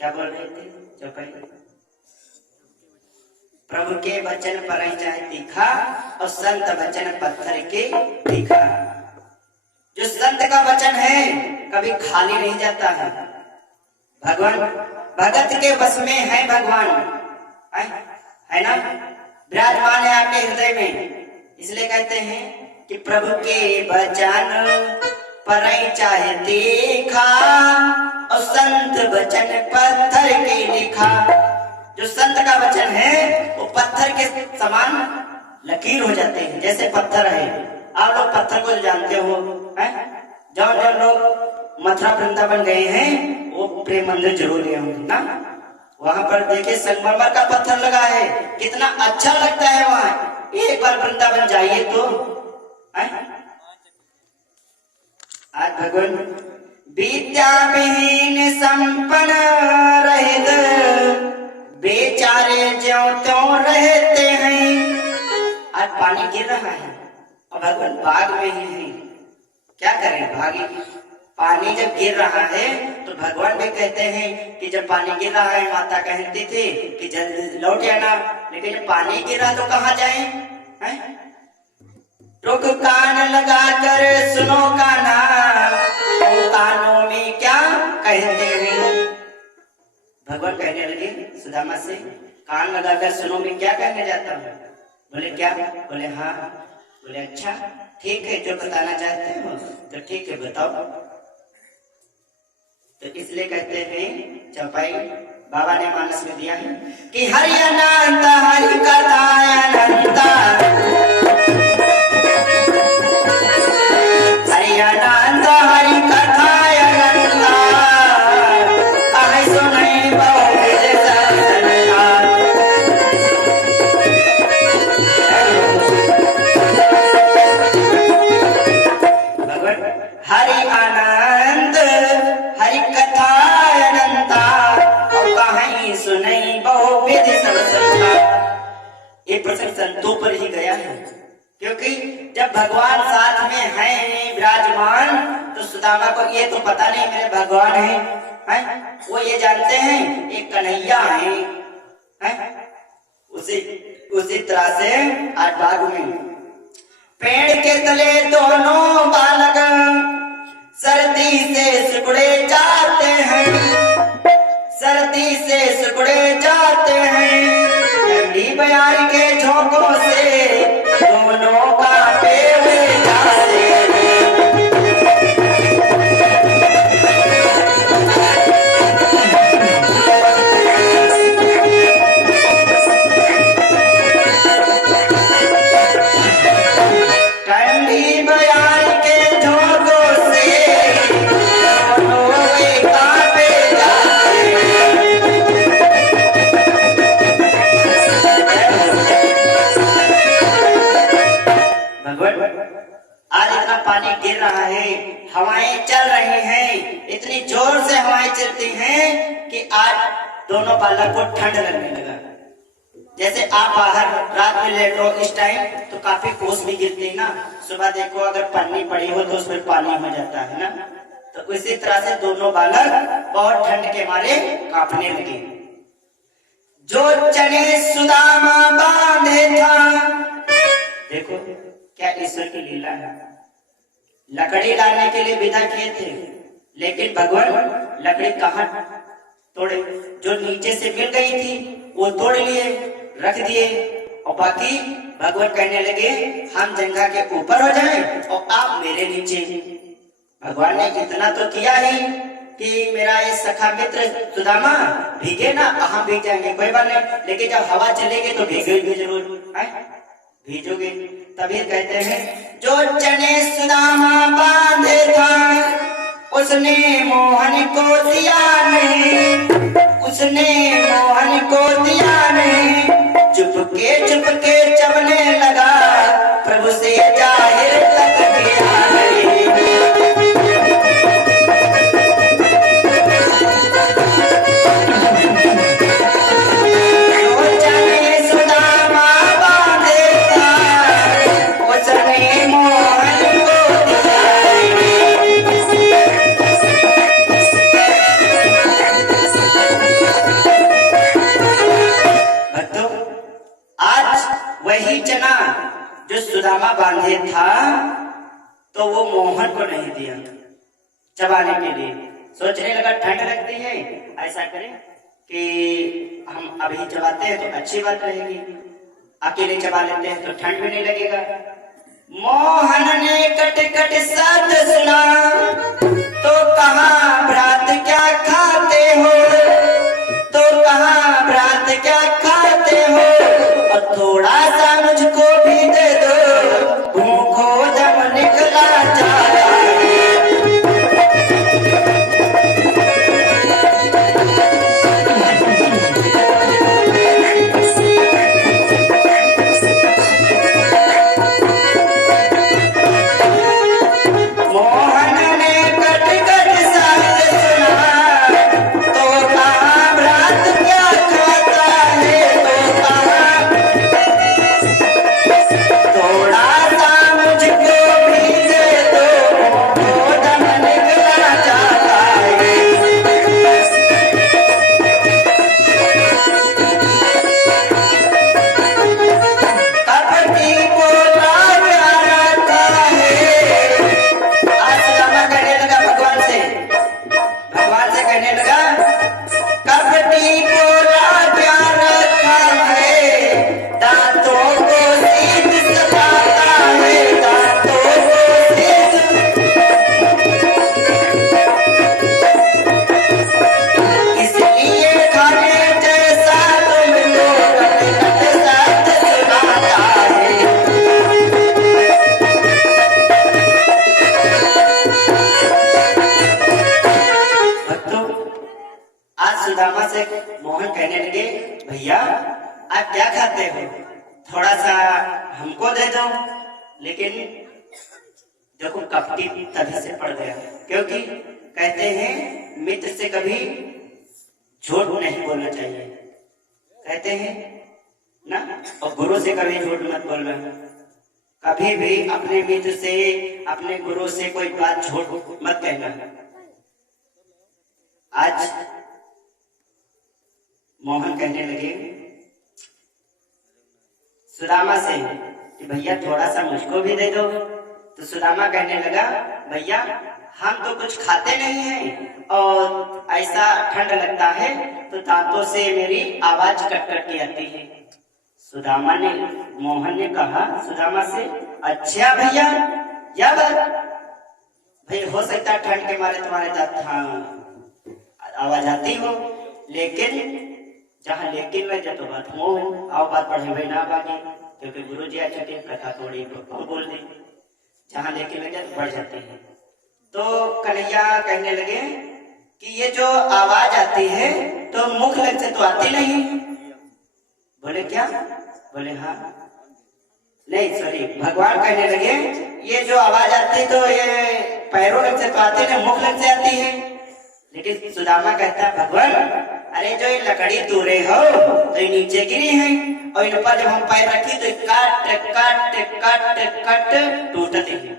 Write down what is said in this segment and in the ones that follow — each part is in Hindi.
क्या बोल रहे थे चौपाई? प्रभु के वचन पर चाहे तीखा और संत वचन पत्थर के तीखा। जो संत का वचन है कभी खाली नहीं जाता है। भगवान भगत के बस में है, भगवान है ना, विराजमान है आपके हृदय में। इसलिए कहते हैं कि प्रभु के वचन पर चाहे तीखा और संत वचन पत्थर के लिखा। जो संत का वचन है वो पत्थर के समान लकीर हो जाते हैं। जैसे पत्थर है, आप लोग पत्थर को जानते हो, जब लोग मथुरा वृंदावन गए हैं वो प्रेम मंदिर जरूर गए होंगे ना। वहां पर देखिए संगमरमर का पत्थर लगा है, कितना अच्छा लगता है वहां। एक बार वृंदावन जाइए तो आज भगवान विद्या विहीन संपन्न रहित बेचारे ज्यों त्यों रहते हैं। आज पानी गिर रहा है और भगवान बाग में ही है, क्या करें भागी। पानी जब गिर रहा है तो भगवान भी कहते हैं कि जब पानी गिर रहा है, माता कहती थी कि जल्दी लौट आना, लेकिन जब पानी गिरा तो कहाँ जाए? रुक कान लगा कर सुनो काना, तो कानों में क्या कहते हैं। भगवान कहने लगे सुदामा से, कान लगाकर सुनो में क्या कहने जाता हूँ? बोले क्या? बोले हाँ। बोले अच्छा ठीक है, जो बताना चाहते हो तो ठीक है बताओ। तो इसलिए कहते हैं चौपाई बाबा ने मानस में दिया है कि हरि अनंत हरि कथा अनंत, हरि अनंत हरि कथा अनंत, कहे सुनई बहुविध संसार। भगवान हरि अनंत हरि कथा अनंता, और कहीं सुनई बहुविध संसार। ये प्रसंग संतों पर ही गया है, क्योंकि जब भगवान साथ में है विराजमान तो सुदामा को ये तो पता नहीं मेरे भगवान हैं, वो ये जानते हैं एक कन्हैया है। उसी तरह से आज बाग में पेड़ के तले दोनों बालक सर्दी से सिकुड़े जाते हैं, सर्दी से सिकुड़े जाते हैं। ठंडी बयार के झोंकों से दोनों कांपे हुए जाते हैं। ठंडी बयार के झोंकों से दोनों कांपे जाते हैं। आज इतना पानी गिर रहा है, हवाएं चल रही हैं, इतनी जोर से हवाएं चलती हैं कि आज दोनों बालक को ठंड लगने लगा। जैसे आप बाहर रात में लेटो इस टाइम तो काफी ओस भी गिरती है ना, सुबह देखो अगर पन्नी पड़ी हो तो उसमें पानी हो जाता है ना। तो उसी तरह से दोनों बालक बहुत ठंड के मारे कांपने लगे। जो चने सुदामा बांधे था, देखो क्या ईश्वर की लीला है। लकड़ी लाने के लिए विदा किए थे, लेकिन भगवान लकड़ी कहाँ तोड़े? जो नीचे से मिल गई थी वो तोड़ लिए रख दिए, और बाकी भगवान कहने लगे हम जंगा के ऊपर हो जाएं और आप मेरे नीचे। भगवान ने इतना तो किया ही कि मेरा ये सखा मित्र सुदामा भीगे ना, हम भीग जाएंगे कोई बात नहीं, लेकिन जब हवा चलेगी तो भीगोगे जरूर, भीजोगे। तभी कहते हैं जो चने सुदामा बांधे था, उसने मोहन को दिया नहीं, उसने मोहन को दिया नहीं, चुपके चुपके चबने लगा, प्रभु से जाहिर तक गया नहीं। वही चना जो सुदामा बांधे था तो वो मोहन को नहीं दिया चबाने के लिए। सोचने लगा ठंड लगती है, ऐसा करें कि हम अभी चबाते हैं तो अच्छी बात रहेगी, अकेले चबा लेते हैं तो ठंड भी नहीं लगेगा। मोहन ने कट कट शब्द सुना तो कहा भ्रात क्या खाते हो, तो कहा भ्रात क्या खाते हो, और थोड़ा सा मुझको भी दे दो, भूखो दम निकला जा रहा है। मोहन ने कट कट शब्द सुना तो कहा भ्रात क्या खाता है, तो कहा थोड़ा सा मुझको भी दे दो, वो दम निकला जाता है। कपटी को प्यारा था है, आज सुदामा कहने लगा भगवान से कहने लगा कपटी को प्यार रखा है, दांतों को सीध सताता है, दांतों को सीध, इसलिए खाने जैसा तुमको कट कट शब्द सुनाता है। भक्तों, आज सुदामा से मोहन कहने लगे भैया आप क्या खाते हो, थोड़ा सा हमको दे दो। लेकिन देखो कपटी तभी से पड़ गया, क्योंकि कहते हैं मित्र से कभी झूठ नहीं बोलना चाहिए, कहते हैं ना, और गुरु से कभी झूठ मत बोलना। कभी भी अपने मित्र से अपने गुरु से कोई बात झूठ मत कहना। आज मोहन कहने लगे सुदामा से कि भैया थोड़ा सा मुझको भी दे दो। तो सुदामा कहने लगा भैया हम तो कुछ खाते नहीं हैं और ऐसा ठंड लगता है तो दांतों से मेरी आवाज कट कट के आती है। सुदामा ने मोहन ने कहा सुदामा से अच्छा भैया या भाई हो सकता है ठंड के मारे तुम्हारे दांत हाँ आवाज आती हो, लेकिन जहाँ लेकिन में जो तो बात हो आओ बात पढ़े भाई ना बाकी, क्योंकि गुरु जी अच्छे प्रथा थोड़ी बोल दी, जहाँ लेकिन में जब बढ़ जाते हैं। तो कन्हैया कहने लगे कि ये जो आवाज आती है तो मुख लग से तो आती नहीं। बोले क्या? बोले हाँ नहीं सॉरी, भगवान कहने लगे ये जो आवाज आती तो ये पैरों लग से तो आती नहीं, मुख लग से आती है। लेकिन सुदामा कहता है भगवान अरे जो ये लकड़ी तोड़े हो तो ये नीचे गिरी है और इन पर जब हम पैर रखी तो काट काट काट काट टूटते हैं।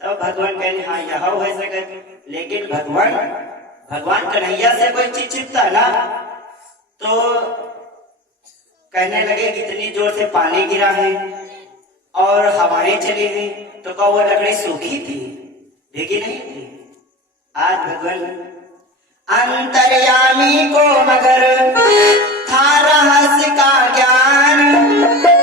तो भगवान कहने हाँ यह हो सके, लेकिन भगवान कन्हैया से कोई चीज छिपता ना। तो कहने लगे कितनी जोर से पानी गिरा है और हवाएं चली गई, तो क्या वो लकड़ी सूखी थी, भीगी नहीं थी। आज भगवान अंतर्यामी को मगर था रहस्य का ज्ञान,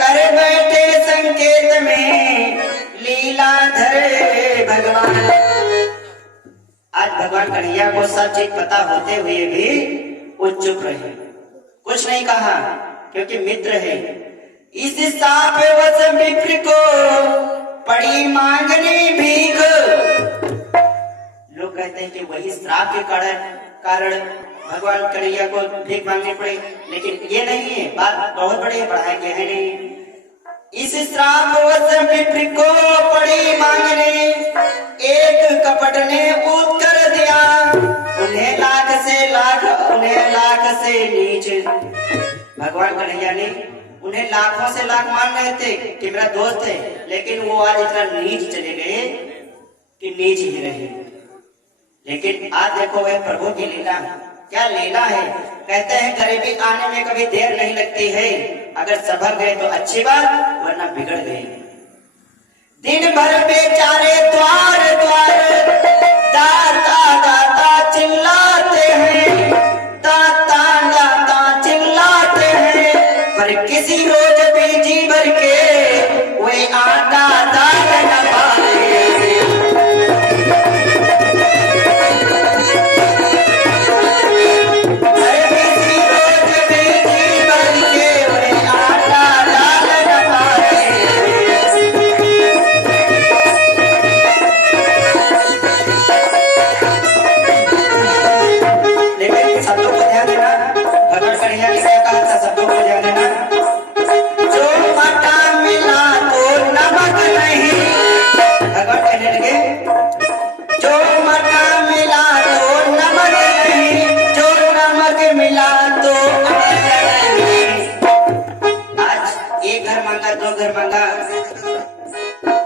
कर बैठे संकेत में लीला धरे भगवान। आज भगवान कन्हैया को सब चीज पता होते हुए भी वो चुप रहे, कुछ नहीं कहा, क्योंकि मित्र है। इस साप वश विप्र को पड़ी मांगने भीख, कहते हैं कि वही श्राप के कारण भगवान कन्हैया को भीख मांगनी पड़ी, लेकिन ये नहीं है, बात बहुत बड़ी बढ़ाएंगे है नहीं। इस श्राप विप्र को पड़ी मांगने, एक कपट ने उत्तर दिया, उन्हें लाख से नीच। भगवान कन्हैया ने उन्हें लाखों से लाख मान रहे थे कि मेरा दोस्त है, लेकिन वो आज इतना नीच चले गए कि नीच ही रहे। लेकिन आज देखो वह प्रभु की लीला, क्या लीला है। कहते हैं गरीबी आने में कभी देर नहीं लगती है, अगर संभल गए तो अच्छी बात, वरना बिगड़ गए। दिन भर बेचारे द्वार दाता दाता चिल्लाते हैं, दाता दाता चिल्लाते हैं, पर किसी रोज भी जी भर के वे आटा दाल न पाते।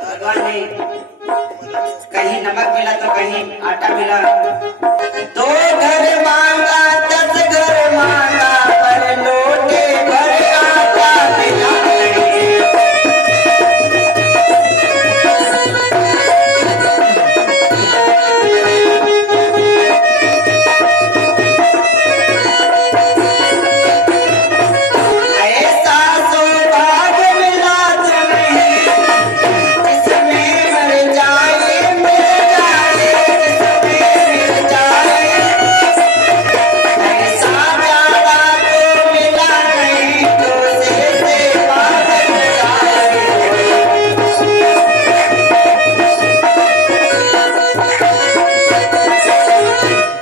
भगवान ने कहीं नमक मिला तो कहीं आटा मिला, 2 घर मांगा 10 घर मांगा, पर लोटे भर आटा मिला नहीं। ऐसा सौभाग्य मिला तो नहीं, जिसमें मर जाए मिल जाए, जिसमें मिल जाए। ऐसा प्यारा तो मिला नहीं, तो सिर से बात जाए।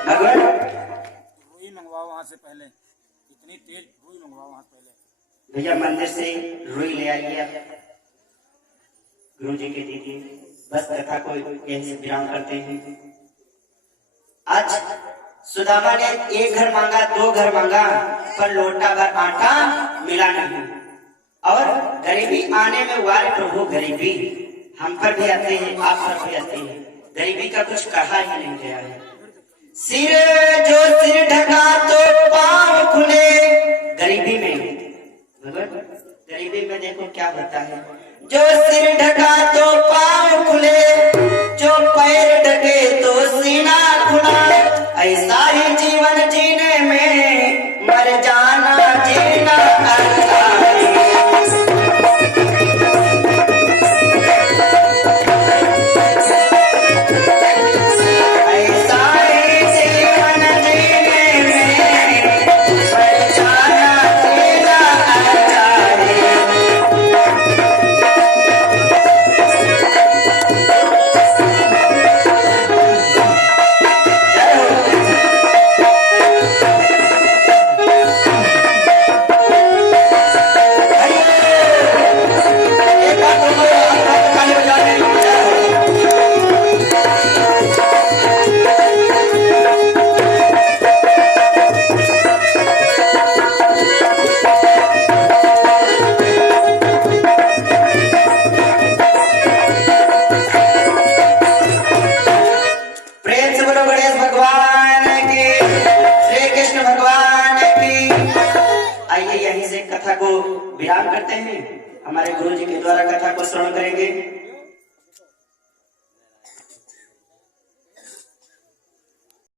भगवान रुई मंगवाओ वहां से पहले, इतनी तेज रुई मंगवाओ वहां से पहले। भैया मंदिर से रुई ले आइए, आप गुरु जी के दीजिए। बस कथा को यहीं से विराम करते हैं। आज सुदामा ने 1 घर मांगा 2 घर मांगा, पर लोटा भर आटा मिला नहीं। और गरीबी आने में वाले प्रभु, गरीबी हम पर भी आते हैं, आप पर भी आते हैं, गरीबी का कुछ कहा ही नहीं गया है। सिर ढका तो पांव खुले, गरीबी में गरीबी में देखो क्या होता है। जो सिर ढका तो पांव खुले, जो पैर ढके तो सीना खुला। ऐसा ही जीवन जीने में मर जाना जीना अच्छा है। ऐसा ही जीवन जीने में मर जाना जीना अच्छा है। प्रेम से बोलो गणेश भगवान की, श्री कृष्ण भगवान की। आइए यहीं से कथा को विराम करते हैं। हमारे गुरु जी के द्वारा कथा को श्रवण करेंगे।